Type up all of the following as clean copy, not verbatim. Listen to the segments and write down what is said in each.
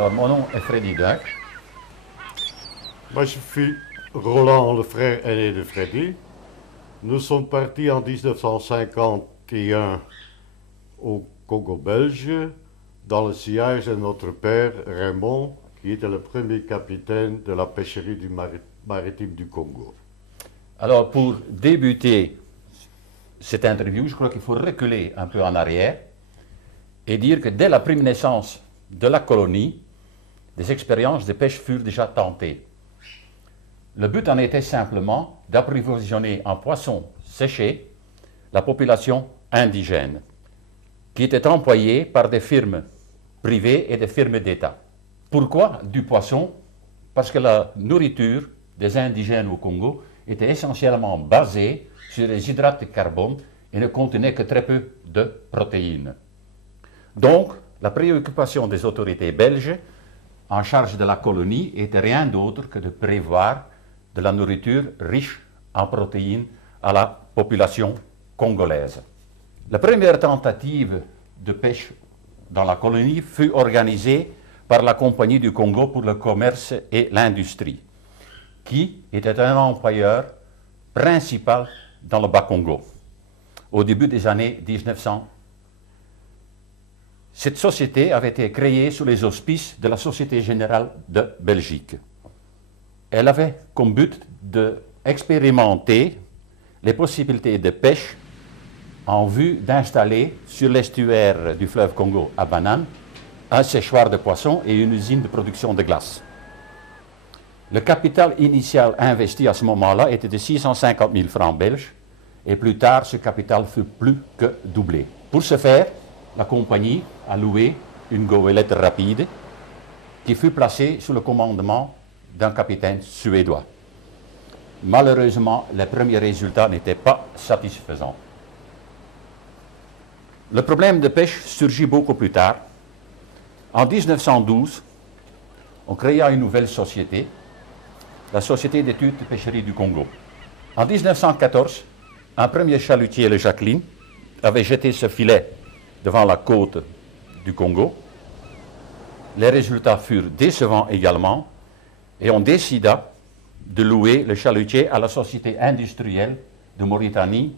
Alors, mon nom est Freddy Duck. Moi, je suis Roland, le frère aîné de Freddy. Nous sommes partis en 1951 au Congo belge, dans le sillage de notre père Raymond, qui était le premier capitaine de la pêcherie maritime du Congo. Alors, pour débuter cette interview, je crois qu'il faut reculer un peu en arrière et dire que dès la première naissance de la colonie, des expériences de pêche furent déjà tentées. Le but en était simplement d'approvisionner en poissons séchés la population indigène, qui était employée par des firmes privées et des firmes d'État. Pourquoi du poisson? Parce que la nourriture des indigènes au Congo était essentiellement basée sur les hydrates de carbone et ne contenait que très peu de protéines. Donc, la préoccupation des autorités belges en charge de la colonie était rien d'autre que de prévoir de la nourriture riche en protéines à la population congolaise. La première tentative de pêche dans la colonie fut organisée par la Compagnie du Congo pour le commerce et l'industrie, qui était un employeur principal dans le Bas-Congo au début des années 1900. Cette société avait été créée sous les auspices de la Société Générale de Belgique. Elle avait comme but d'expérimenter les possibilités de pêche en vue d'installer sur l'estuaire du fleuve Congo à Banane un séchoir de poissons et une usine de production de glace. Le capital initial investi à ce moment-là était de 650 000 francs belges et plus tard ce capital fut plus que doublé. Pour ce faire, la compagnie a loué une goélette rapide qui fut placée sous le commandement d'un capitaine suédois. Malheureusement, les premiers résultats n'étaient pas satisfaisants. Le problème de pêche surgit beaucoup plus tard. En 1912, on créa une nouvelle société, la Société d'études de pêcherie du Congo. En 1914, un premier chalutier, le Jacqueline, avait jeté ce filet devant la côte du Congo. Les résultats furent décevants également et on décida de louer le chalutier à la Société industrielle de Mauritanie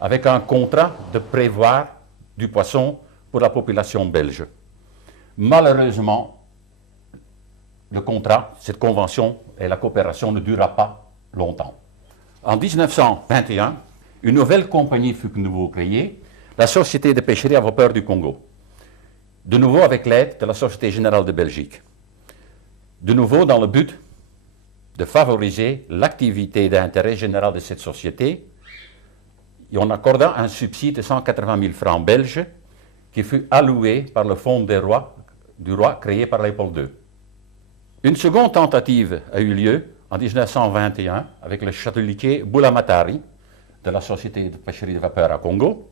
avec un contrat de prévoir du poisson pour la population belge. Malheureusement, le contrat, cette convention et la coopération ne dura pas longtemps. En 1921, une nouvelle compagnie fut de nouveau créée, la Société de pêcherie à vapeur du Congo. De nouveau avec l'aide de la Société Générale de Belgique. De nouveau dans le but de favoriser l'activité d'intérêt général de cette société, et on accorda un subside de 180 000 francs belges qui fut alloué par le Fonds du roi créé par Léopold II. Une seconde tentative a eu lieu en 1921 avec le chalutier Boulamatari de la Société de pêcherie de vapeur à Congo,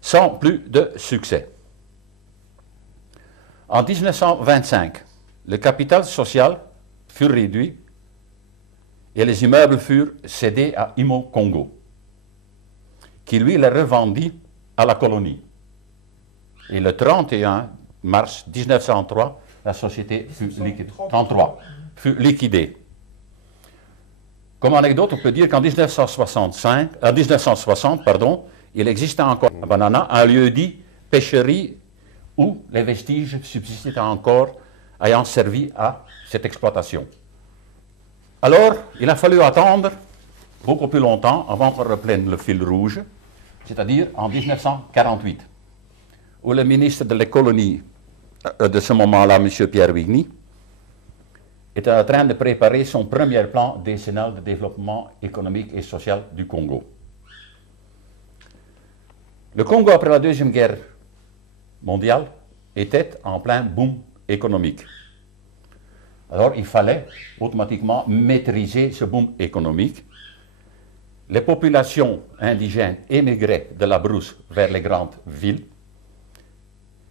sans plus de succès. En 1925, le capital social fut réduit et les immeubles furent cédés à Imo Congo, qui lui les revendit à la colonie. Et le 31 mars 1903, la société fut liquidée. Comme anecdote, on peut dire qu'en 1960, il existait encore à Banana un lieu dit pêcherie où les vestiges subsistaient encore ayant servi à cette exploitation. Alors, il a fallu attendre beaucoup plus longtemps avant qu'on reprenne le fil rouge, c'est-à-dire en 1948, où le ministre de la colonie de ce moment-là, M. Pierre Wigny, était en train de préparer son premier plan décennal de développement économique et social du Congo. Le Congo, après la Deuxième Guerre mondiale, était en plein boom économique. Alors il fallait automatiquement maîtriser ce boom économique. Les populations indigènes émigraient de la brousse vers les grandes villes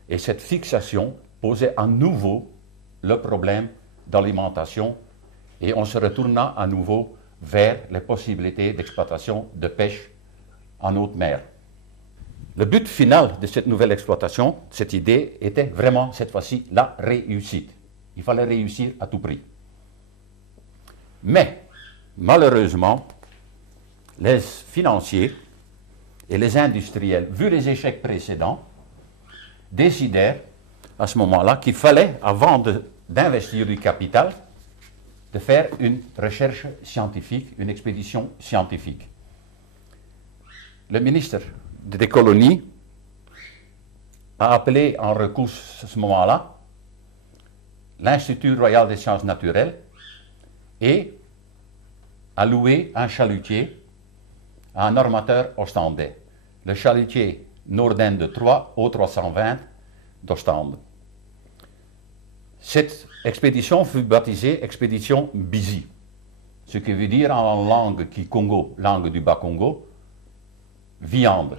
et cette fixation posait à nouveau le problème d'alimentation et on se retourna à nouveau vers les possibilités d'exploitation de pêche en haute mer. Le but final de cette nouvelle exploitation, cette idée, était vraiment cette fois-ci la réussite. Il fallait réussir à tout prix. Mais, malheureusement, les financiers et les industriels, vu les échecs précédents, décidèrent à ce moment-là qu'il fallait, avant d'investir du capital, de faire une recherche scientifique, une expédition scientifique. Le ministre des colonies a appelé en rescousse à ce moment-là l'Institut royal des sciences naturelles et a loué un chalutier à un armateur ostendais, le chalutier Norden de Troyes au 320 d'Ostende. Cette expédition fut baptisée expédition Bizi, ce qui veut dire en langue Kikongo, langue du Bas-Congo, viande.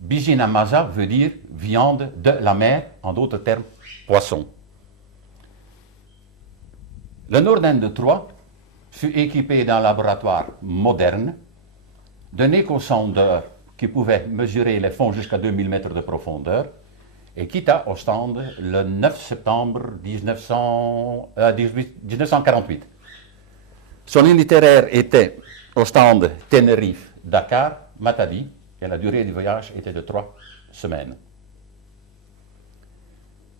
Bizi Namaza veut dire viande de la mer, en d'autres termes, poisson. Le Norden de Troyes fut équipé d'un laboratoire moderne, d'un échosondeur qui pouvait mesurer les fonds jusqu'à 2000 mètres de profondeur et quitta Ostende le 9 septembre 1948. Son itinéraire était Ostende, Tenerife, Dakar, Matadi et la durée du voyage était de 3 semaines.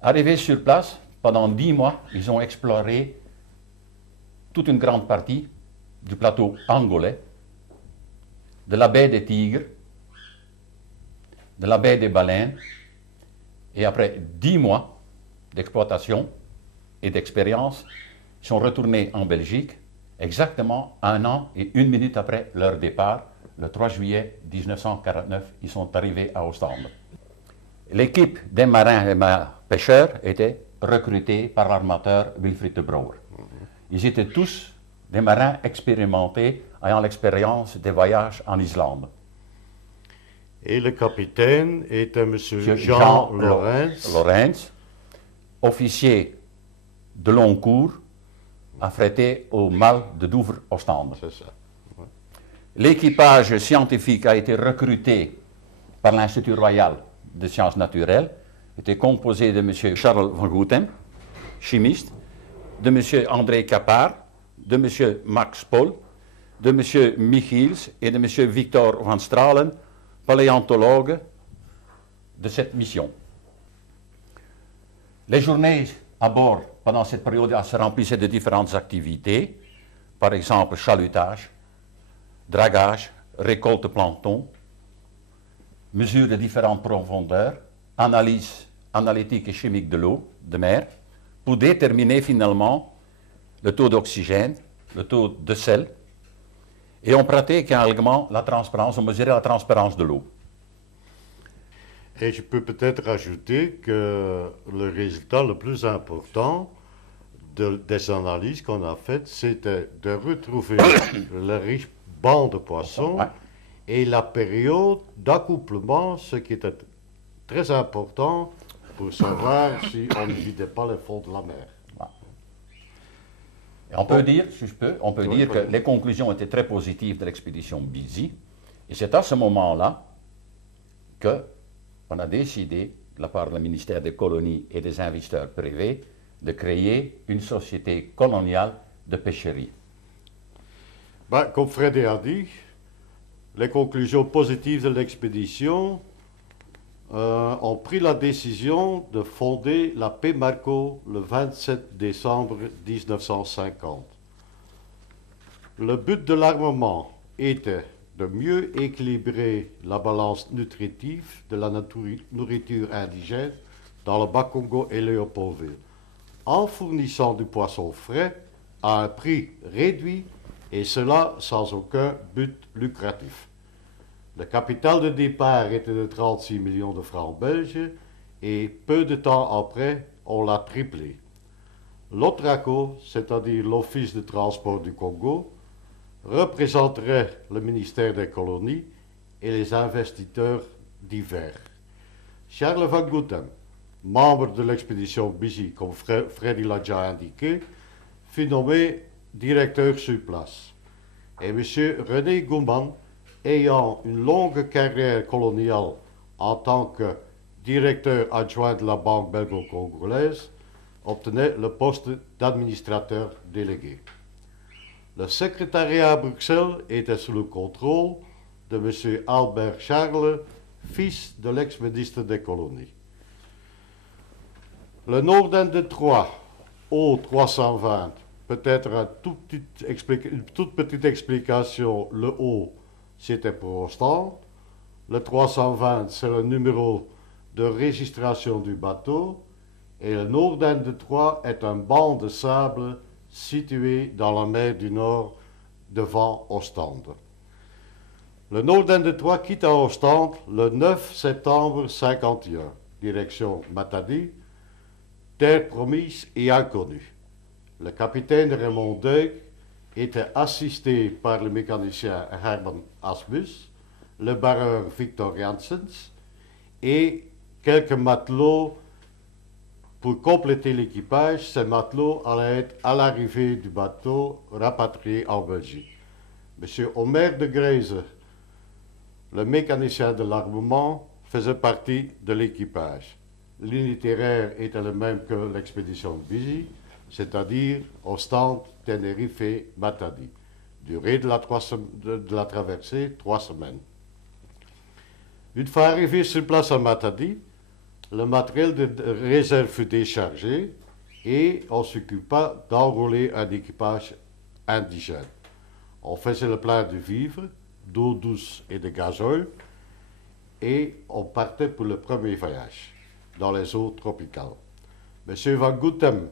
Arrivés sur place, pendant 10 mois, ils ont exploré toute une grande partie du plateau angolais, de la baie des Tigres, de la baie des Baleines, et après 10 mois d'exploitation et d'expérience, ils sont retournés en Belgique exactement 1 an et 1 minute après leur départ, le 3 juillet 1949, ils sont arrivés à Ostende. L'équipe des marins et pêcheurs était recrutée par l'armateur Wilfried de Brouwer. Ils étaient tous des marins expérimentés ayant l'expérience des voyages en Islande. Et le capitaine était M. Jean Lorenz, officier de long cours, affrété au mal de Douvres-Ostende. C'est ça. Ouais. L'équipage scientifique a été recruté par l'Institut royal de sciences naturelles, était composé de M. Charles van Gouthem, chimiste, de M. André Capard, de M. Max Paul, de M. Michiels et de M. Victor van Stralen, paléontologue de cette mission. Les journées à bord pendant cette période se remplissaient de différentes activités, par exemple chalutage, dragage, récolte de plancton, mesure de différentes profondeurs, analyse analytique et chimique de l'eau, de mer, pour déterminer finalement le taux d'oxygène, le taux de sel, et on pratique également la transparence, on mesurait la transparence de l'eau. Et je peux peut-être ajouter que le résultat le plus important des analyses qu'on a faites, c'était de retrouver le riche banc de poissons et la période d'accouplement, ce qui était très important pour savoir si on ne vidait pas les fonds de la mer. Et on peut dire, si je peux, on peut dire que les conclusions étaient très positives de l'expédition Bizi, et c'est à ce moment-là qu'on a décidé, de la part du ministère des colonies et des investisseurs privés, de créer une société coloniale de pêcherie. Comme Freddy a dit, les conclusions positives de l'expédition ont pris la décision de fonder la PEMARCO le 27 décembre 1950. Le but de l'armement était de mieux équilibrer la balance nutritive de la nourriture indigène dans le Bas-Congo et Léopoldville, en fournissant du poisson frais à un prix réduit, et cela sans aucun but lucratif. Le capital de départ était de 36 millions de francs belges et peu de temps après, on l'a triplé. L'OTRACO, c'est-à-dire l'Office de transport du Congo, représenterait le ministère des colonies et les investisseurs divers. Charles van Gouthem, membre de l'expédition Bizi, comme Freddy l'a déjà indiqué, fut nommé directeur sur place. Et M. René Gouman, ayant une longue carrière coloniale en tant que directeur adjoint de la Banque belgo-congolaise, obtenait le poste d'administrateur délégué. Le secrétariat à Bruxelles était sous le contrôle de M. Albert Charles, fils de l'ex-ministre des colonies. Le Norden de Troyes, O320, peut-être une toute petite explication, le O, c'était pour Ostende. Le 320, c'est le numéro de registration du bateau. Et le Norden de Troyes est un banc de sable situé dans la mer du Nord devant Ostende. Le Norden de Troyes quitte à Ostende le 9 septembre 1951, direction Matadi, terre promise et inconnue. Le capitaine Raymond Deuk était assisté par le mécanicien Herman Asmus, le barreur Victor Janssens et quelques matelots. Pour compléter l'équipage, ces matelots allaient être à l'arrivée du bateau rapatriés en Belgique. M. Omer de Greyze, le mécanicien de l'armement, faisait partie de l'équipage. L'itinéraire était le même que l'expédition de Busy, c'est-à-dire Ostende, Tenerife et Matadi. Durée de la traversée, 3 semaines. Une fois arrivé sur place à Matadi, le matériel de réserve fut déchargé et on s'occupa d'enrôler un équipage indigène. On faisait le plein de vivres, d'eau douce et de gazole et on partait pour le premier voyage dans les eaux tropicales. M. Van Goutem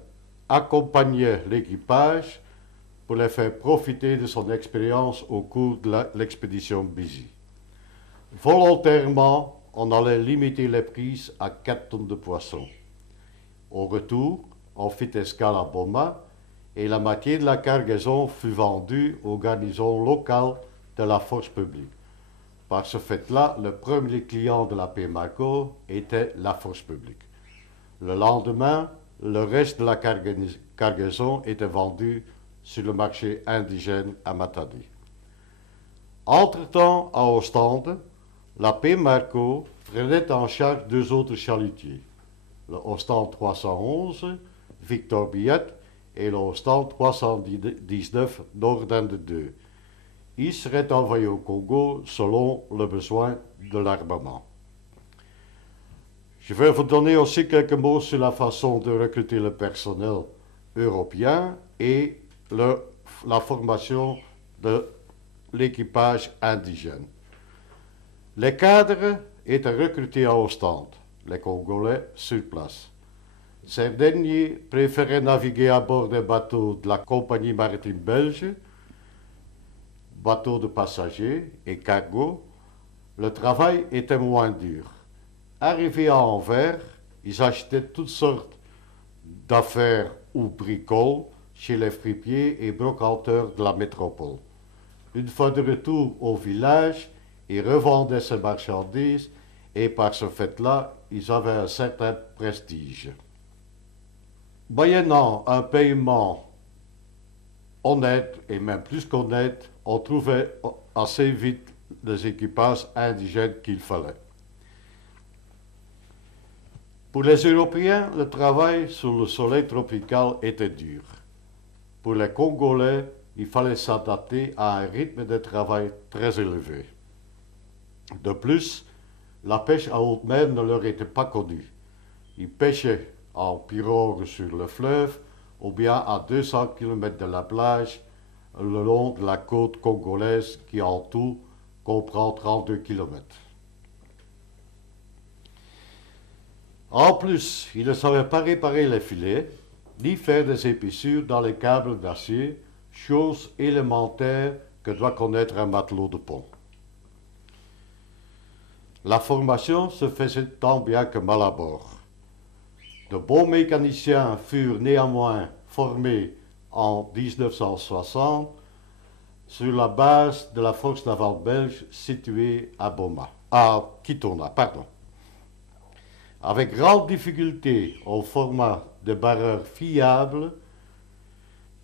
accompagnait l'équipage pour les faire profiter de son expérience au cours de l'expédition Busy. Volontairement, on allait limiter les prises à 4 tonnes de poissons. Au retour, on fit escale à Boma et la moitié de la cargaison fut vendue aux garnisons locales de la force publique. Par ce fait-là, le premier client de la P. Marco était la force publique. Le lendemain, le reste de la cargaison était vendu sur le marché indigène à Matadi. Entre-temps, à Ostende, la P. Marco prenait en charge 2 autres chalutiers, le Ostende 311, Victor Billet, et le Ostende 319, Norden de 2. Ils seraient envoyés au Congo selon le besoin de l'armement. Je vais vous donner aussi quelques mots sur la façon de recruter le personnel européen et la formation de l'équipage indigène. Les cadres étaient recrutés à Ostende, les Congolais sur place. Ces derniers préféraient naviguer à bord des bateaux de la compagnie maritime belge, bateaux de passagers et cargo. Le travail était moins dur. Arrivés à Anvers, ils achetaient toutes sortes d'affaires ou bricoles chez les fripiers et brocanteurs de la métropole. Une fois de retour au village, ils revendaient ces marchandises et par ce fait-là, ils avaient un certain prestige. Moyennant un paiement honnête et même plus qu'honnête, on trouvait assez vite les équipages indigènes qu'il fallait. Pour les Européens, le travail sous le soleil tropical était dur. Pour les Congolais, il fallait s'adapter à un rythme de travail très élevé. De plus, la pêche à haute mer ne leur était pas connue. Ils pêchaient en pirogue sur le fleuve ou bien à 200 km de la plage le long de la côte congolaise qui en tout comprend 32 km. En plus, ils ne savaient pas réparer les filets, ni faire des épaissures dans les câbles d'acier, chose élémentaire que doit connaître un matelot de pont. La formation se faisait tant bien que mal à bord. De bons mécaniciens furent néanmoins formés en 1960 sur la base de la force navale belge située à Kitona. Avec grande difficulté, on forma des barreurs fiables,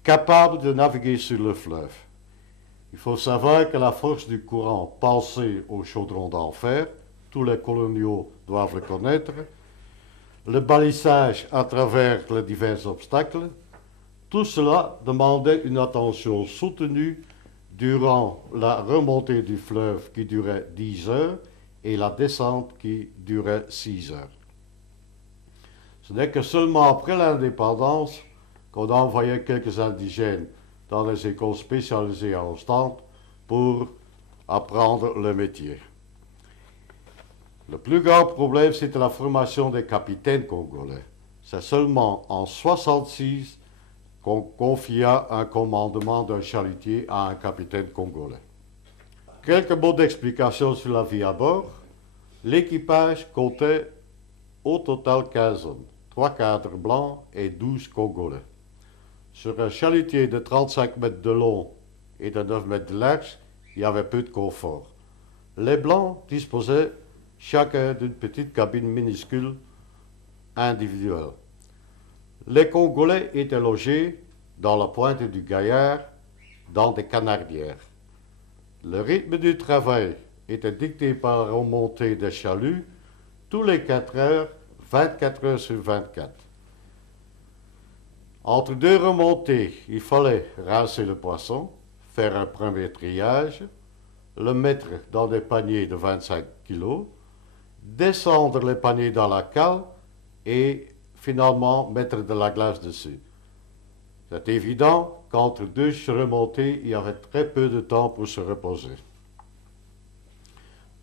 capables de naviguer sur le fleuve. Il faut savoir que la force du courant pensée au chaudron d'enfer, tous les coloniaux doivent le connaître, le balisage à travers les divers obstacles, tout cela demandait une attention soutenue durant la remontée du fleuve qui durait 10 heures et la descente qui durait 6 heures. Ce n'est que seulement après l'indépendance qu'on a envoyé quelques indigènes dans les écoles spécialisées à Ostende pour apprendre le métier. Le plus grand problème, c'était la formation des capitaines congolais. C'est seulement en 1966 qu'on confia un commandement d'un chalutier à un capitaine congolais. Quelques mots d'explication sur la vie à bord. L'équipage comptait au total 15 hommes, 3 cadres blancs et 12 congolais. Sur un chalutier de 35 mètres de long et de 9 mètres de large, il y avait peu de confort. Les blancs disposaient chacun d'une petite cabine minuscule individuelle. Les Congolais étaient logés dans la pointe du Gaillard, dans des canardières. Le rythme du travail était dicté par la remontée des chaluts tous les 4 heures, 24 heures sur 24. Entre deux remontées, il fallait rincer le poisson, faire un premier triage, le mettre dans des paniers de 25 kg, descendre les paniers dans la cale et finalement mettre de la glace dessus. C'est évident qu'entre deux remontées, il y avait très peu de temps pour se reposer.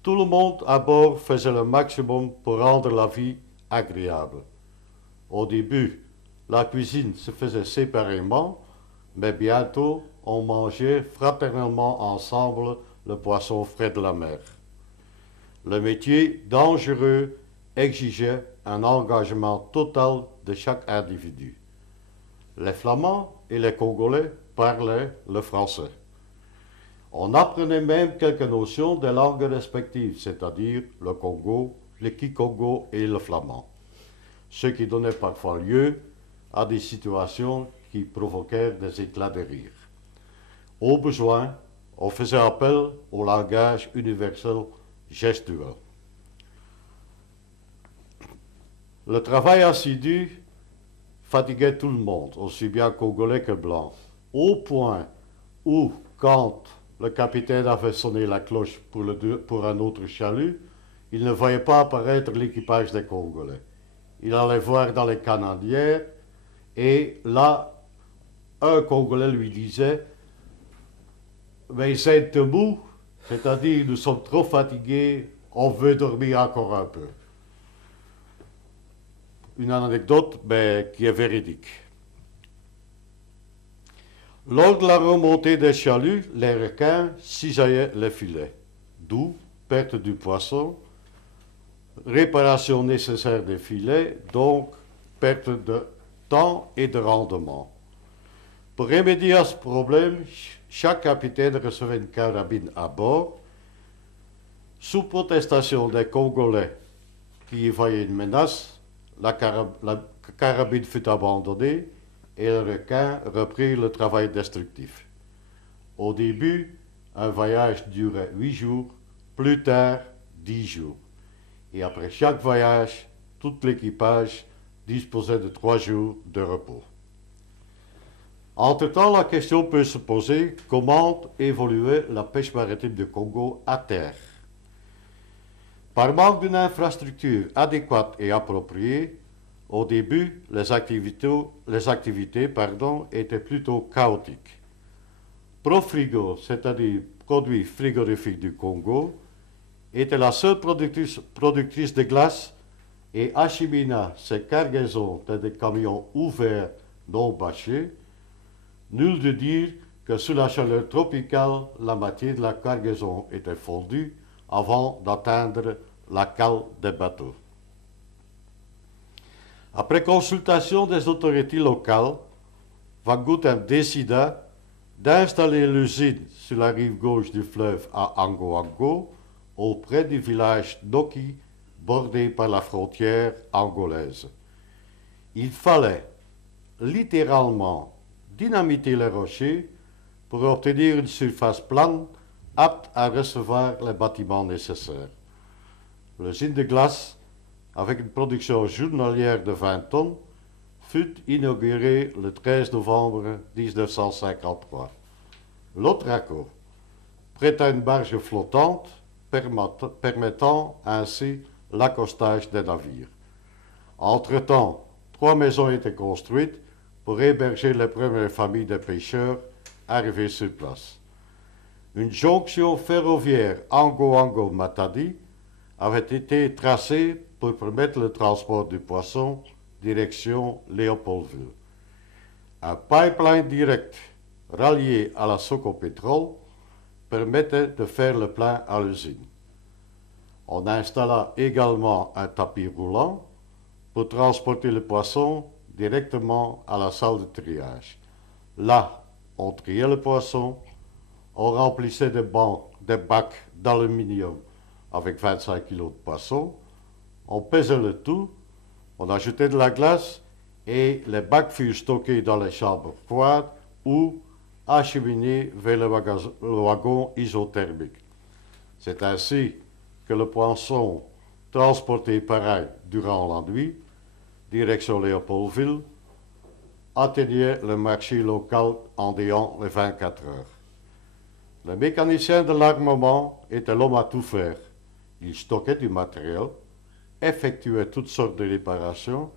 Tout le monde à bord faisait le maximum pour rendre la vie agréable. Au début, la cuisine se faisait séparément, mais bientôt on mangeait fraternellement ensemble le poisson frais de la mer. Le métier dangereux exigeait un engagement total de chaque individu. Les Flamands et les Congolais parlaient le français. On apprenait même quelques notions des langues respectives, c'est-à-dire le Congo, le Kikongo et le flamand, ce qui donnait parfois lieu à des situations qui provoquèrent des éclats de rire. Au besoin, on faisait appel au langage universel gestuel. Le travail assidu fatiguait tout le monde, aussi bien congolais que blanc, au point où, quand le capitaine avait sonné la cloche pour un autre chalut, il ne voyait pas apparaître l'équipage des Congolais. Il allait voir dans les canardières et là, un Congolais lui disait « Mais c'est debout, c'est-à-dire nous sommes trop fatigués, on veut dormir encore un peu. » Une anecdote, mais qui est véridique. Lors de la remontée des chaluts, les requins cisaillaient les filets, d'où perte du poisson, réparation nécessaire des filets, donc perte de temps et de rendement. Pour remédier à ce problème, chaque capitaine recevait une carabine à bord. Sous protestation des Congolais qui y voyaient une menace, la carabine fut abandonnée et les requins reprirent le travail destructif. Au début, un voyage durait 8 jours, plus tard 10 jours. Et après chaque voyage, tout l'équipage disposait de 3 jours de repos. Entre-temps, la question peut se poser comment évoluait la pêche maritime du Congo à terre. Par manque d'une infrastructure adéquate et appropriée, au début, les activités étaient plutôt chaotiques. Profrigo, c'est-à-dire Produits frigorifiques du Congo, était la seule productrice de glace et achemina ses cargaisons dans des camions ouverts non bâchés. Nul de dire que sous la chaleur tropicale, la moitié de la cargaison était fondue avant d'atteindre la cale des bateaux. Après consultation des autorités locales, Van Gouthem décida d'installer l'usine sur la rive gauche du fleuve à Angoango, auprès du village Noki, bordé par la frontière angolaise. Il fallait littéralement dynamiter les rochers pour obtenir une surface plane apte à recevoir les bâtiments nécessaires. L'usine de glace avec une production journalière de 20 tonnes, fut inauguré le 13 novembre 1953. L'Otraco prêta une barge flottante permettant ainsi l'accostage des navires. Entre-temps, 3 maisons étaient construites pour héberger les premières familles de pêcheurs arrivées sur place. Une jonction ferroviaire Ango-Ango-Matadi avait été tracée pour permettre le transport du poisson direction Léopoldville. Un pipeline direct rallié à la Socopétrol permettait de faire le plein à l'usine. On installa également un tapis roulant pour transporter le poisson directement à la salle de triage. Là, on triait le poisson, on remplissait des bacs d'aluminium avec 25 kg de poisson, on pesait le tout, on ajoutait de la glace et les bacs furent stockés dans les chambres froides ou acheminés vers le wagon isothermique. C'est ainsi que le poisson transporté pareil durant la nuit, direction Léopoldville, atteignait le marché local en déant les 24 heures. Le mécanicien de l'armement était l'homme à tout faire. Il stockait du matériel, effectuait toutes sortes de réparations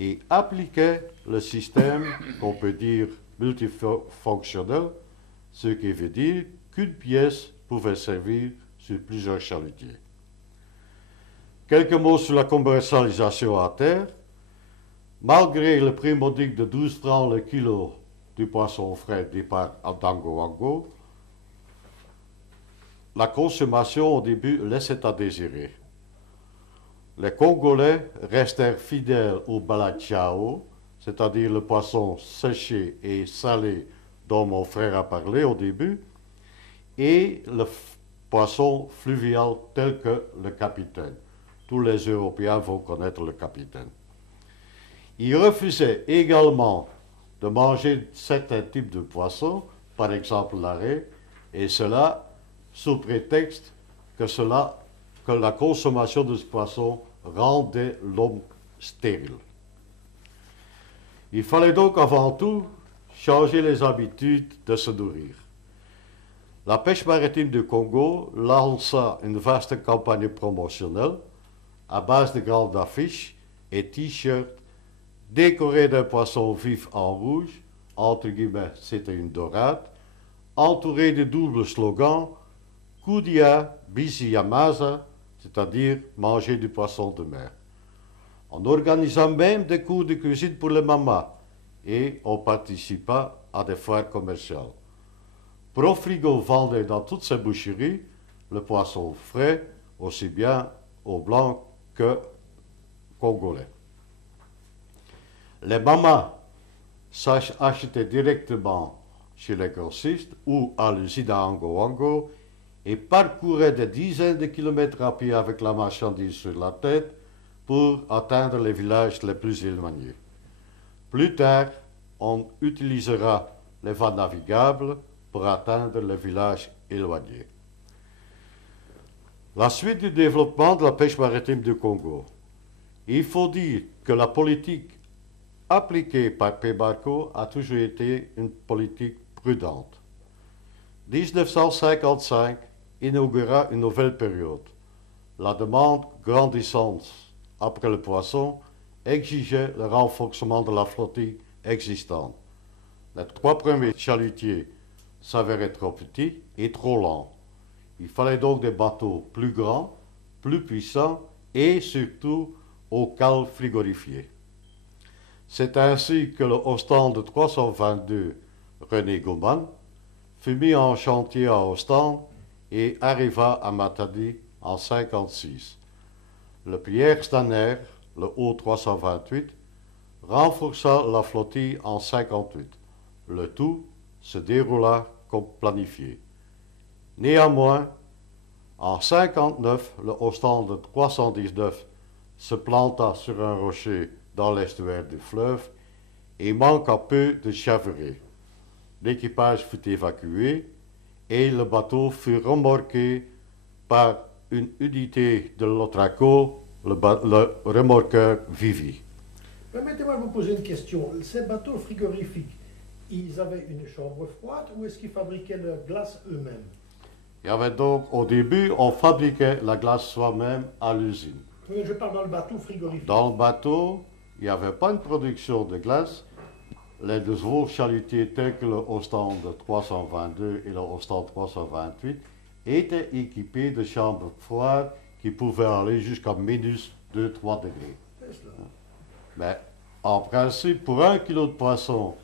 et appliquait le système qu'on peut dire multifonctionnel, ce qui veut dire qu'une pièce pouvait servir sur plusieurs chalutiers. Quelques mots sur la commercialisation à terre. Malgré le prix modique de 12 francs le kilo du poisson frais départ à Dango-Ango, la consommation au début laissait à désirer. Les Congolais restèrent fidèles au balachao, c'est-à-dire le poisson séché et salé dont mon frère a parlé au début, et le poisson fluvial tel que le capitaine. Tous les Européens vont connaître le capitaine. Ils refusaient également de manger certains types de poissons, par exemple l'arrêt, et cela sous prétexte que la consommation de ce poisson rendait l'homme stérile. Il fallait donc avant tout changer les habitudes de se nourrir. La pêche maritime du Congo lança une vaste campagne promotionnelle à base de grandes affiches et t-shirts décorés d'un poisson vif en rouge, entre guillemets c'était une dorade, entouré de doubles slogans Kudia Bisi Yamaza, c'est-à-dire manger du poisson de mer. On organisa même des cours de cuisine pour les mamas et on participa à des foires commerciales. Profrigo vendait dans toutes ses boucheries le poisson frais, aussi bien au blanc que congolais. Les mamas achetaient directement chez les grossistes ou à l'usine à Ango-Ango et parcouraient des dizaines de kilomètres à pied avec la marchandise sur la tête pour atteindre les villages les plus éloignés. Plus tard, on utilisera les voies navigables pour atteindre les villages éloignés. La suite du développement de la pêche maritime du Congo. Il faut dire que la politique appliquée par Pébarco a toujours été une politique prudente. 1955 inaugura une nouvelle période. La demande grandissante après le poisson exigeait le renforcement de la flottille existante. Les 3 premiers chalutiers s'avéraient trop petits et trop lents. Il fallait donc des bateaux plus grands, plus puissants et surtout aux cales frigorifiées. C'est ainsi que le Ostende 322 René Goman fut mis en chantier à Ostende et arriva à Matadi en 1956. Le Pierre Stanner, le O328, renforça la flottille en 1958. Le tout se déroula comme planifié. Néanmoins, en 1959, le Ostende 319 se planta sur un rocher dans l'estuaire du fleuve et manqua peu de chaviré. L'équipage fut évacué et le bateau fut remorqué par une unité de l'Otraco, le remorqueur Vivi. Permettez-moi de vous poser une question. Ces bateaux frigorifiques, ils avaient une chambre froide ou est-ce qu'ils fabriquaient leur glace eux-mêmes? Il y avait donc, au début, on fabriquait la glace soi-même à l'usine. Oui, je parle dans le bateau frigorifique. Dans le bateau, il n'y avait pas une production de glace. Les deux autres chalutiers tels que le Ostend 322 et le Ostend 328 étaient équipés de chambres froides qui pouvaient aller jusqu'à minus 2-3 degrés. Mais en principe, pour 1 kilo de poisson,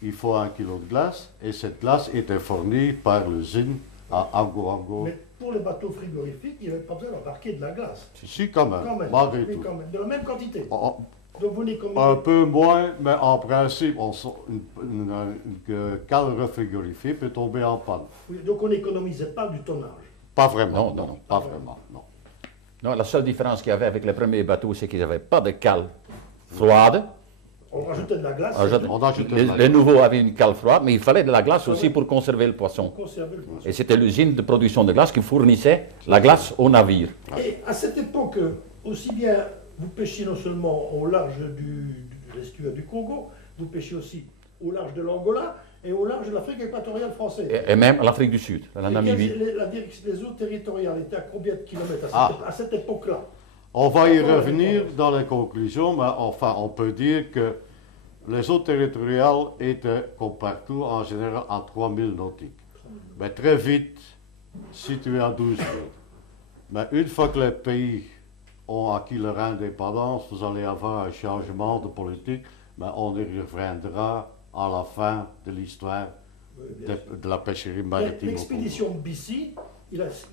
il faut 1 kilo de glace et cette glace était fournie par l'usine à Angorango. Mais pour les bateaux frigorifiques, il n'y avait pas besoin d'embarquer de la glace. Si, quand même, malgré Oui, tout. quand même. De la même quantité. En- Donc vous n'économisez Un peu moins, mais en principe, une cale refrigorifiée peut tomber en panne. Oui, donc on n'économisait pas du tonnage. Pas vraiment, Non, non. pas vraiment, non. Non, la seule différence qu'il y avait avec les premiers bateaux, c'est qu'ils n'avaient pas de cale froide. On rajoutait de la glace On ajoutait de la Les glace. nouveaux avaient une cale froide, mais il fallait de la glace aussi pour conserver le poisson. pour conserver le poisson. Et c'était l'usine de production de glace qui fournissait la glace au navire. Et à cette époque, aussi bien vous pêchiez non seulement au large de l'estuaire du Congo, vous pêchiez aussi au large de l'Angola et au large de l'Afrique équatoriale française. Et même l'Afrique du Sud, la Namibie. Les eaux territoriales étaient à combien de kilomètres à cette époque-là? On va y revenir dans les conclusions, mais enfin, on peut dire que les eaux territoriales étaient, comme partout, en général à 3000 nautiques. Mais très vite, situées à 12 000. Mais une fois que les pays ont acquis leur indépendance, vous allez avoir un changement de politique, mais on y reviendra à la fin de l'histoire de la pêcherie maritime. L'expédition BC,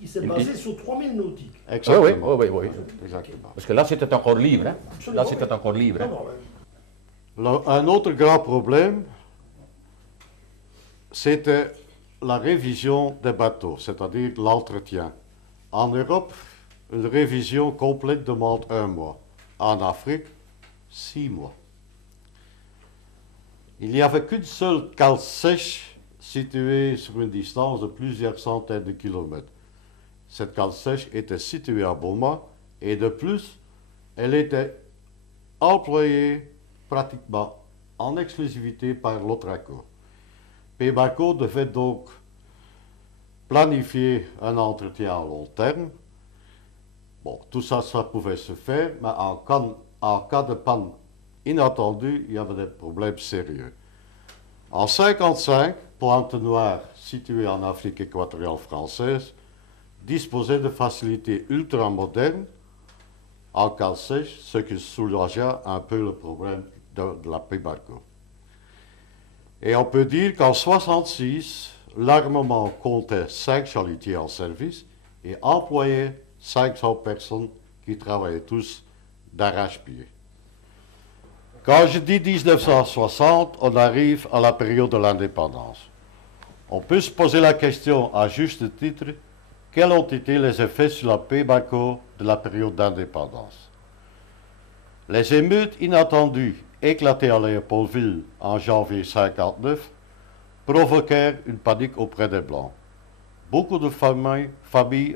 il s'est basé sur 3000 nautiques. Oui, Exactement. oui. Exactement. Parce que là, c'était encore libre. Hein. Absolument, Là, c'était oui. encore libre. Hein. Non, Un autre grand problème, c'était la révision des bateaux, c'est-à-dire l'entretien. En Europe, une révision complète demande 1 mois. En Afrique, 6 mois. Il n'y avait qu'une seule cale sèche située sur une distance de plusieurs centaines de kilomètres. Cette cale sèche était située à Boma et de plus, elle était employée pratiquement en exclusivité par l'Otraco. Pébaco devait donc planifier un entretien à long terme. Bon, tout ça, ça pouvait se faire, mais en cas de panne inattendue, il y avait des problèmes sérieux. En 1955, Pointe-Noire, située en Afrique équatoriale française, disposait de facilités ultramodernes en cale sèche, ce qui soulagea un peu le problème de la Pébaco. Et on peut dire qu'en 1966, l'armement comptait 5 chalutiers en service et employait 500 personnes qui travaillaient tous d'arrache-pied. Quand je dis 1960, on arrive à la période de l'indépendance. On peut se poser la question à juste titre, quels ont été les effets sur la Pébaco de la période d'indépendance? Les émeutes inattendues éclatées à Léopoldville en janvier 1959 provoquèrent une panique auprès des Blancs. Beaucoup de familles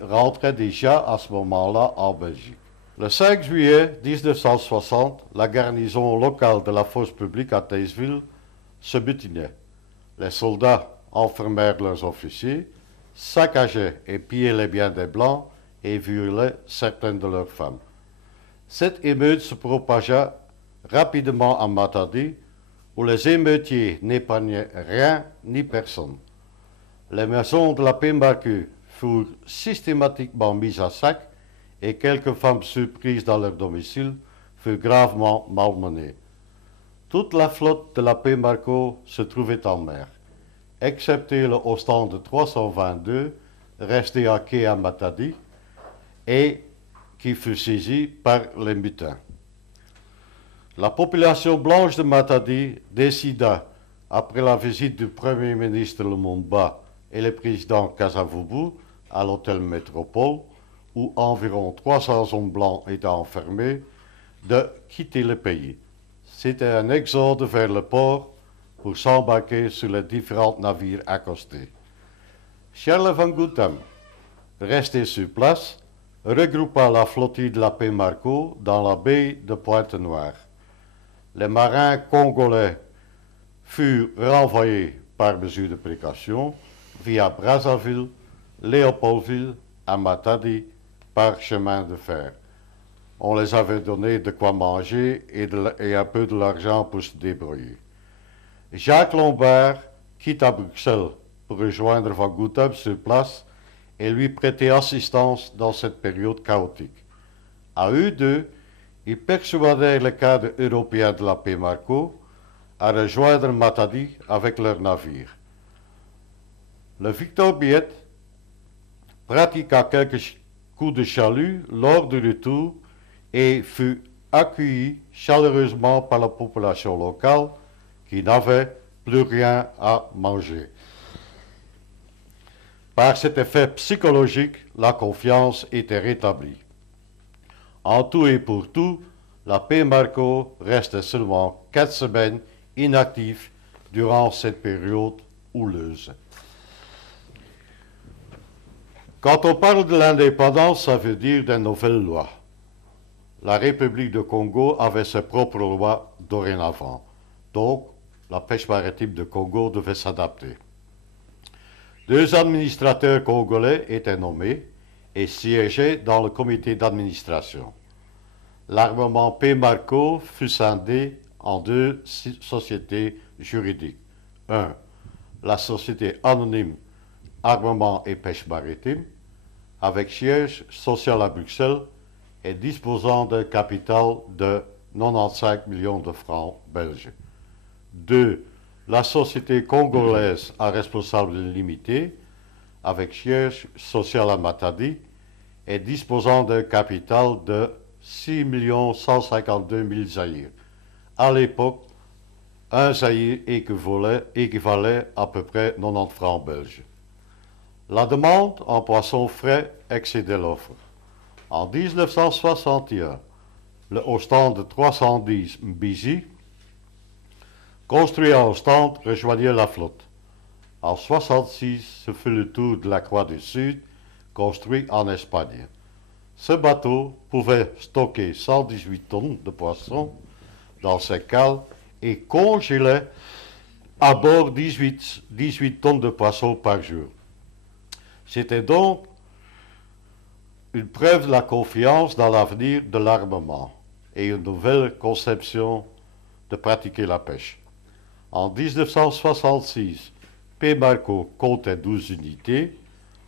rentraient déjà à ce moment-là en Belgique. Le 5 juillet 1960, la garnison locale de la force publique à Theisville se butinait. Les soldats enfermèrent leurs officiers, saccageaient et pillaient les biens des Blancs et violaient certaines de leurs femmes. Cette émeute se propagea rapidement à Matadi, où les émeutiers n'épargnaient rien ni personne. Les maisons de la Pébaco furent systématiquement mises à sac et quelques femmes surprises dans leur domicile furent gravement malmenées. Toute la flotte de la Pébaco se trouvait en mer, excepté le Ostend 322, resté à quai à Matadi, et qui fut saisi par les mutins. La population blanche de Matadi décida, après la visite du Premier ministre Lumumba et le président Kasavubu à l'hôtel Métropole, où environ 300 hommes blancs étaient enfermés, de quitter le pays. C'était un exode vers le port pour s'embarquer sur les différents navires accostés. Charles van Gouthem, resté sur place, regroupa la flottille de la paix Marco dans la baie de Pointe-Noire. Les marins congolais furent renvoyés par mesure de précaution via Brazzaville, Léopoldville à Matadi par chemin de fer. On les avait donné de quoi manger et un peu de l'argent pour se débrouiller. Jacques Lombard quitta Bruxelles pour rejoindre Van Goutem sur place et lui prêter assistance dans cette période chaotique. À eux deux, ils persuadèrent le cadre européen de la paix Marco à rejoindre Matadi avec leur navire. Le Victor Biet pratiqua quelques coups de chalut lors du retour et fut accueilli chaleureusement par la population locale qui n'avait plus rien à manger. Par cet effet psychologique, la confiance était rétablie. En tout et pour tout, la paix Marco restait seulement 4 semaines inactive durant cette période houleuse. Quand on parle de l'indépendance, ça veut dire des nouvelles lois. La République de Congo avait ses propres lois dorénavant. Donc, la pêche maritime de Congo devait s'adapter. 2 administrateurs congolais étaient nommés et siégeaient dans le comité d'administration. L'armement P. Marco fut scindé en 2 sociétés juridiques. 1. La société anonyme Armement et Pêche Maritime, avec siège social à Bruxelles et disposant d'un capital de 95 millions de francs belges. 2. La société congolaise à responsable limité, avec siège social à Matadi et disposant d'un capital de 6 152 000 zaïrs. À l'époque, un zaïr équivalait à peu près 90 francs belges. La demande en poissons frais excédait l'offre. En 1961, le Ostende 310 Mbizi, construit à Ostende, rejoignait la flotte. En 1966, ce fut le tour de la Croix du Sud, construit en Espagne. Ce bateau pouvait stocker 118 tonnes de poissons dans ses cales et congelait à bord 18 tonnes de poissons par jour. C'était donc une preuve de la confiance dans l'avenir de l'armement et une nouvelle conception de pratiquer la pêche. En 1966, P. Marco comptait 12 unités.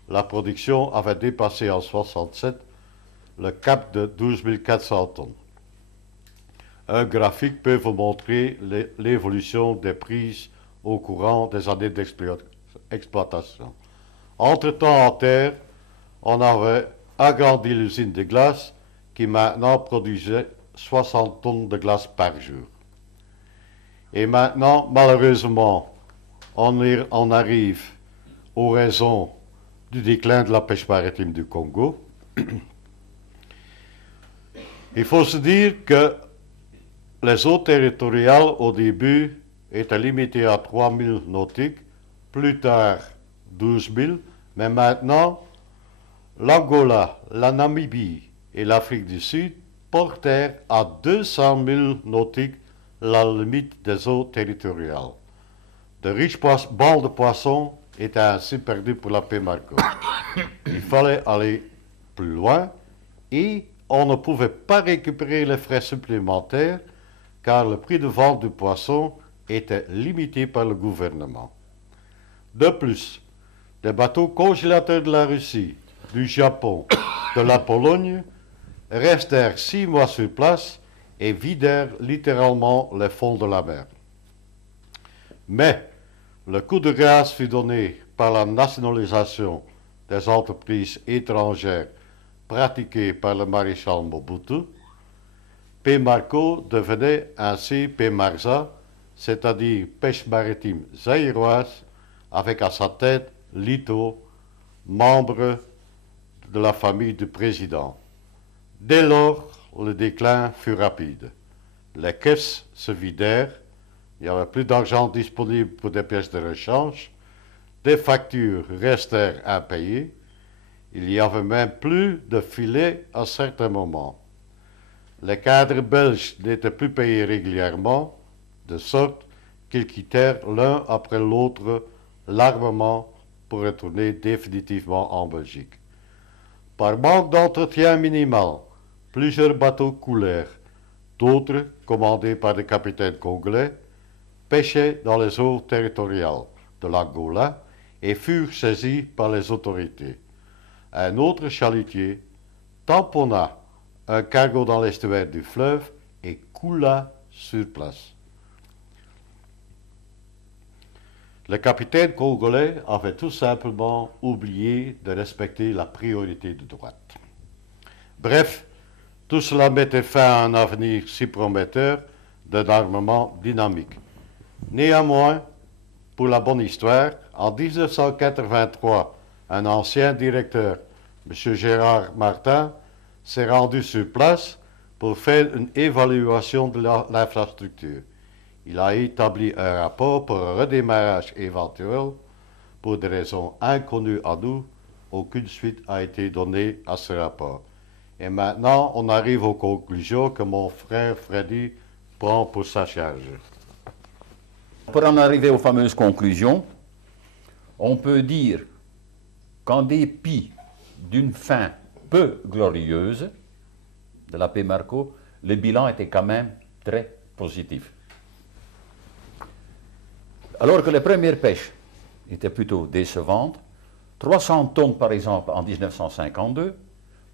La production avait dépassé en 1967 le cap de 12 400 tonnes. Un graphique peut vous montrer l'évolution des prises au courant des années d'exploitation. Entre-temps, en terre, on avait agrandi l'usine de glace qui maintenant produisait 60 tonnes de glace par jour. Et maintenant, malheureusement, on arrive aux raisons du déclin de la pêche maritime du Congo. Il faut se dire que les eaux territoriales au début étaient limitées à 3 000 nautiques, plus tard 12 000, mais maintenant l'Angola, la Namibie et l'Afrique du Sud portèrent à 200 000 nautiques la limite des eaux territoriales. De riches bancs de poissons étaient ainsi perdus pour la paix Marco. Il fallait aller plus loin et on ne pouvait pas récupérer les frais supplémentaires car le prix de vente du poisson était limité par le gouvernement. De plus, des bateaux congélateurs de la Russie, du Japon, de la Pologne restèrent 6 mois sur place et vidèrent littéralement les fonds de la mer. Mais le coup de grâce fut donné par la nationalisation des entreprises étrangères pratiquées par le maréchal Mobutu. P. Marco devenait ainsi P. Marza, c'est-à-dire pêche maritime zaïroise, avec à sa tête Lito, membre de la famille du président. Dès lors, le déclin fut rapide. Les caisses se vidèrent, il n'y avait plus d'argent disponible pour des pièces de rechange, des factures restèrent impayées Il n'y avait même plus de filets à certains moments. Les cadres belges n'étaient plus payés régulièrement, de sorte qu'ils quittèrent l'un après l'autre l'armement pour retourner définitivement en Belgique. Par manque d'entretien minimal, plusieurs bateaux coulèrent. D'autres, commandés par des capitaines congolais, pêchaient dans les eaux territoriales de l'Angola et furent saisis par les autorités. Un autre chalutier tamponna un cargo dans l'estuaire du fleuve et coula sur place. Le capitaine congolais avait tout simplement oublié de respecter la priorité de droite. Bref, tout cela mettait fin à un avenir si prometteur d'un armement dynamique. Néanmoins, pour la bonne histoire, en 1983, un ancien directeur, M. Gérard Martin, s'est rendu sur place pour faire une évaluation de l'infrastructure. Il a établi un rapport pour un redémarrage éventuel. Pour des raisons inconnues à nous, aucune suite a été donnée à ce rapport. Et maintenant, on arrive aux conclusions que mon frère Freddy prend pour sa charge. Pour en arriver aux fameuses conclusions, on peut dire qu'en dépit d'une fin peu glorieuse de la paix Marco, le bilan était quand même très positif. Alors que les premières pêches étaient plutôt décevantes, 300 tonnes par exemple en 1952,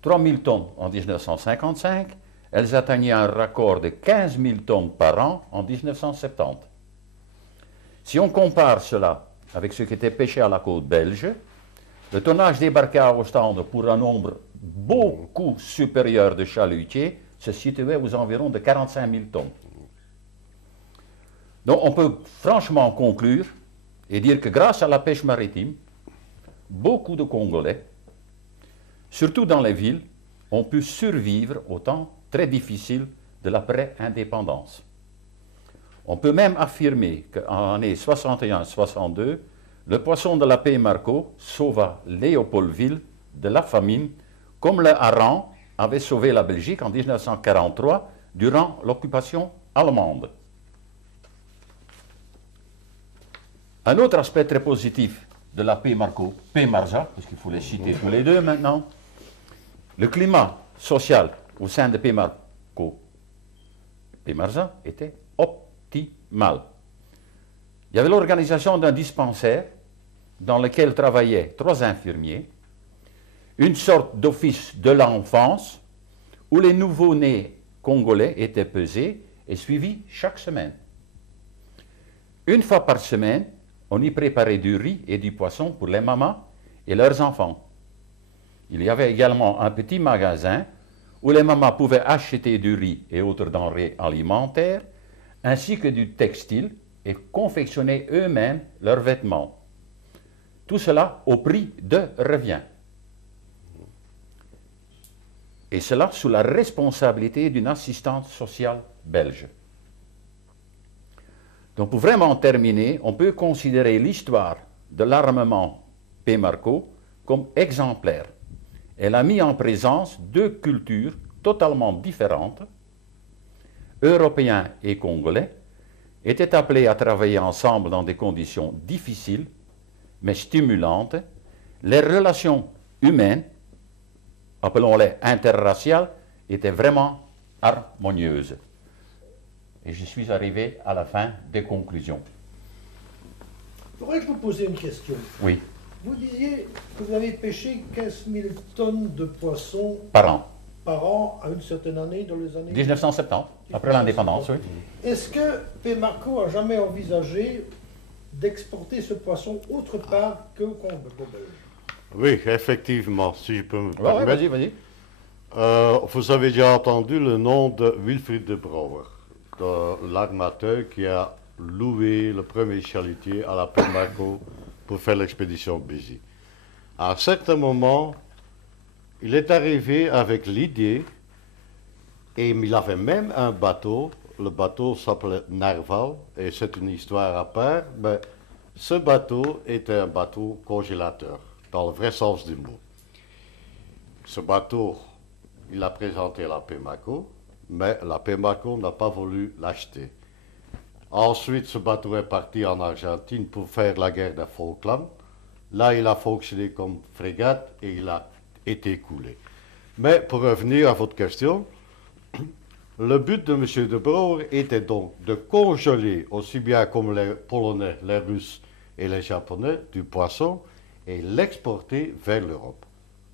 3000 tonnes en 1955, elles atteignaient un record de 15 000 tonnes par an en 1970. Si on compare cela avec ce qui était pêché à la côte belge, le tonnage débarqué à Ostende pour un nombre beaucoup supérieur de chalutiers se situait aux environs de 45 000 tonnes. Donc on peut franchement conclure et dire que grâce à la pêche maritime, beaucoup de Congolais, surtout dans les villes, ont pu survivre au temps très difficile de l'après-indépendance. On peut même affirmer qu'en l'année 61-62, le poisson de la paix Marco sauva Léopoldville de la famine, comme le hareng avait sauvé la Belgique en 1943 durant l'occupation allemande. Un autre aspect très positif de la paix Marco, paix Marza, puisqu'il faut les citer tous les deux maintenant, le climat social au sein de paix Marco, paix Marza était optimal. Il y avait l'organisation d'un dispensaire dans lequel travaillaient 3 infirmiers, une sorte d'office de l'enfance où les nouveau-nés congolais étaient pesés et suivis chaque semaine. Une fois par semaine, on y préparait du riz et du poisson pour les mamans et leurs enfants. Il y avait également un petit magasin où les mamans pouvaient acheter du riz et autres denrées alimentaires, ainsi que du textile, et confectionner eux-mêmes leurs vêtements. Tout cela au prix de revient. Et cela sous la responsabilité d'une assistante sociale belge. Donc pour vraiment terminer, on peut considérer l'histoire de l'armement paix Marco comme exemplaire. Elle a mis en présence 2 cultures totalement différentes, Européens et Congolais, étaient appelés à travailler ensemble dans des conditions difficiles, mais stimulantes. Les relations humaines, appelons-les interraciales, étaient vraiment harmonieuses. Et je suis arrivé à la fin des conclusions. Pourrais-je vous poser une question? Oui. Vous disiez que vous avez pêché 15 000 tonnes de poissons Par an, à une certaine année, dans les années 1970, après l'indépendance, oui. Est-ce que paix Marco a jamais envisagé d'exporter ce poisson autre part que au Congo belge? Oui, effectivement, si je peux me permettre. Vas-y, vas-y. Vous avez déjà entendu le nom de Wilfried de Brouwer, de l'armateur qui a loué le premier chalutier à la paix Marco pour faire l'expédition Busy. À un certain moment, il est arrivé avec l'idée, et il avait même un bateau, le bateau s'appelait Narval, et c'est une histoire à part, mais ce bateau était un bateau congélateur, dans le vrai sens du mot. ce bateau, il l'a présenté à la PEMACO, mais la PEMACO n'a pas voulu l'acheter. Ensuite, ce bateau est parti en Argentine pour faire la guerre des Falklands. Là, il a fonctionné comme frégate et il a été coulé. Mais pour revenir à votre question, le but de M. de Broer était donc de congeler, aussi bien comme les Polonais, les Russes et les Japonais, du poisson et l'exporter vers l'Europe.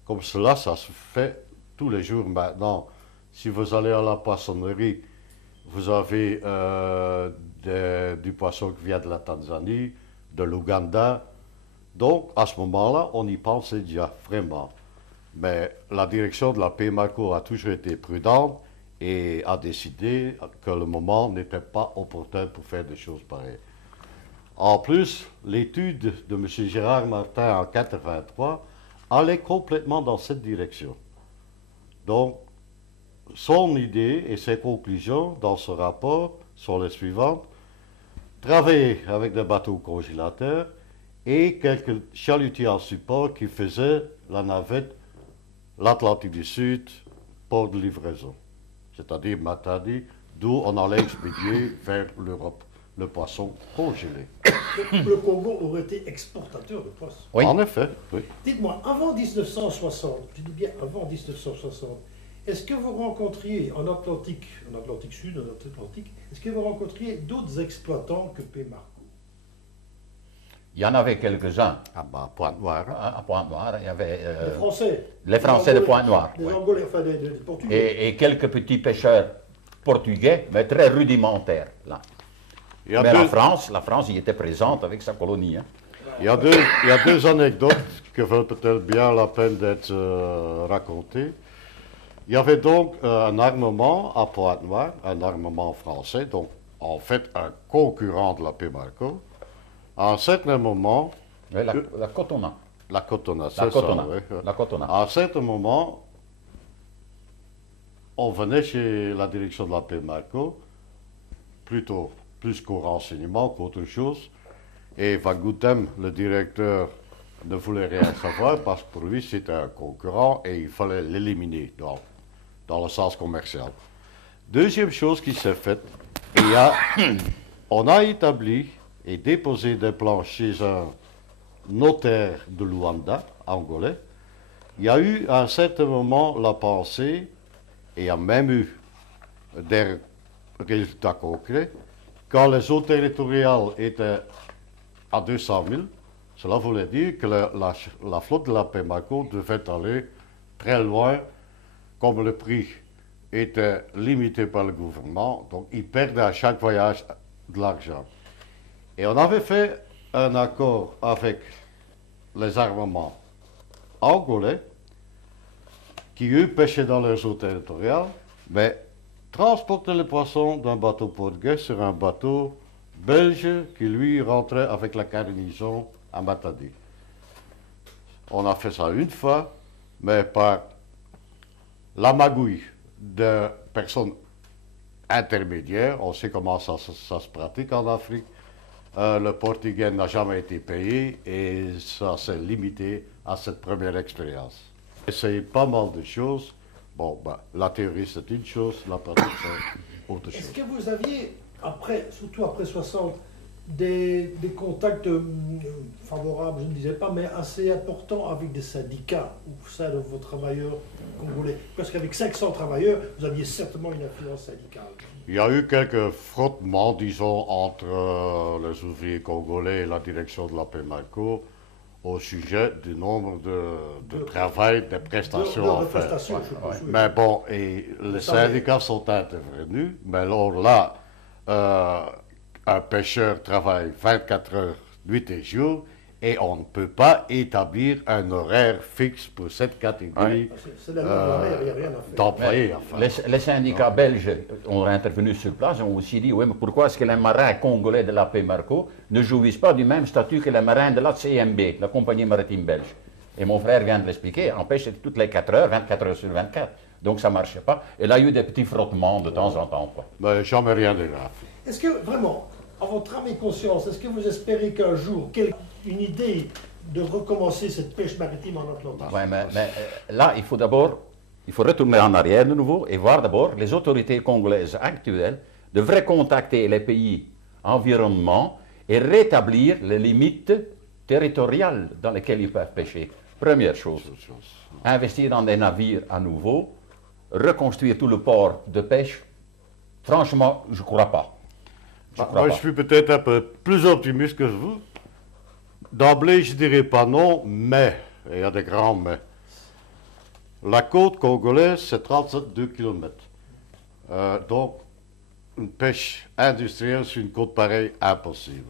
Comme cela, ça se fait tous les jours maintenant. Si vous allez à la poissonnerie, vous avez du poisson qui vient de la Tanzanie, de l'Ouganda. Donc, à ce moment-là, on y pensait déjà vraiment. Mais la direction de la PEMACO a toujours été prudente et a décidé que le moment n'était pas opportun pour faire des choses pareilles. En plus, l'étude de M. Gérard Martin en 1983 allait complètement dans cette direction. Donc, son idée et ses conclusions dans ce rapport sont les suivantes. Travailler avec des bateaux congélateurs et quelques chalutiers en support qui faisaient la navette l'Atlantique du Sud, port de livraison, c'est-à-dire Matadi, d'où on allait expédier vers l'Europe le poisson congelé. Le Congo aurait été exportateur de poissons. Oui. En effet, oui. Dites-moi, avant 1960, je dis bien avant 1960, est-ce que vous rencontriez en Atlantique Sud, en Atlantique, est-ce que vous rencontriez d'autres exploitants que PEMACO? Il y en avait quelques-uns. Ah bah, Pointe-Noire. À Pointe-Noire, il y avait Les Français. les Français de Pointe-Noire. Les Ouais. Angolais, enfin des Portugais. Et quelques petits pêcheurs portugais, mais très rudimentaires. Là. Il y a Mais deux- la France y était présente avec sa colonie. Hein. Il y a deux anecdotes qui valent peut-être bien la peine d'être racontées. Il y avait donc un armement à Pointe-Noire, un armement français, donc en fait un concurrent de la PEMACO. À un certain moment, Oui, la Cotona. la Cotona, La c'est Cotona. ça, oui. La Cotona. À un certain moment, on venait chez la direction de la PEMACO, plutôt plus qu'au renseignement qu'autre chose, et Van Goutem, le directeur, ne voulait rien savoir parce que pour lui c'était un concurrent et il fallait l'éliminer dans le sens commercial. Deuxième chose qui s'est faite, on a établi et déposé des plans chez un notaire de Luanda, angolais. Il y a eu à un certain moment la pensée, et il y a même eu des résultats concrets, quand les eaux territoriales étaient à 200 000, cela voulait dire que la flotte de la PEMACO devait aller très loin, comme le prix était limité par le gouvernement, donc ils perdaient à chaque voyage de l'argent. Et on avait fait un accord avec les armements angolais, qui eux pêchaient dans leurs eaux territoriales, mais transportaient les poissons d'un bateau portugais sur un bateau belge qui lui rentrait avec la cargaison à Matadi. On a fait ça une fois, mais par la magouille de personnes intermédiaires, on sait comment ça se pratique en Afrique. Le portugais n'a jamais été payé et ça s'est limité à cette première expérience. Essayé pas mal de choses. Bon, la théorie c'est une chose, la pratique c'est autre chose. Est-ce que vous aviez, surtout après 60, des contacts favorables, je ne disais pas, mais assez importants avec des syndicats au sein de vos travailleurs congolais? Parce qu'avec 500 travailleurs, vous aviez certainement une influence syndicale. Il y a eu quelques frottements, disons, entre les ouvriers congolais et la direction de la PEMACO au sujet du nombre de travail, des prestations à faire. Mais bon, et les syndicats sont intervenus, mais alors là, un pêcheur travaille 24 heures, nuit et jour, et on ne peut pas établir un horaire fixe pour cette catégorie d'employés. Les syndicats belges ont intervenu sur place et ont aussi dit, oui, mais pourquoi est-ce que les marins congolais de la PEMACO ne jouissent pas du même statut que les marins de la CMB, la compagnie maritime belge? Et mon frère vient de l'expliquer, en pêche toutes les 4 heures, 24 heures sur 24. Donc ça ne marchait pas. Et là, il y a eu des petits frottements de temps en temps. Quoi. Mais jamais rien de grave. Est-ce que vraiment, à votre âme et conscience, est-ce que vous espérez qu'un jour, une idée de recommencer cette pêche maritime en Atlantique. Ouais, mais là, il faut retourner en arrière de nouveau et voir d'abord les autorités congolaises actuelles devraient contacter les pays environnement et rétablir les limites territoriales dans lesquelles ils peuvent pêcher. Première chose. Investir dans des navires à nouveau, reconstruire tout le port de pêche, franchement, je ne crois pas. Moi, je suis peut-être un peu plus optimiste que vous. D'emblée, je ne dirais pas non, mais, et il y a des grands mais. La côte congolaise, c'est 32 km. Donc, une pêche industrielle sur une côte pareille, impossible.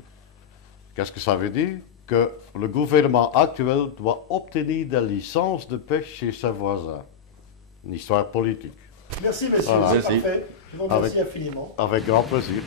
Qu'est-ce que ça veut dire? Que le gouvernement actuel doit obtenir des licences de pêche chez ses voisins. Une histoire politique. Merci, messieurs, Voilà. c'est Merci. parfait. Je vous remercie infiniment. Avec grand plaisir.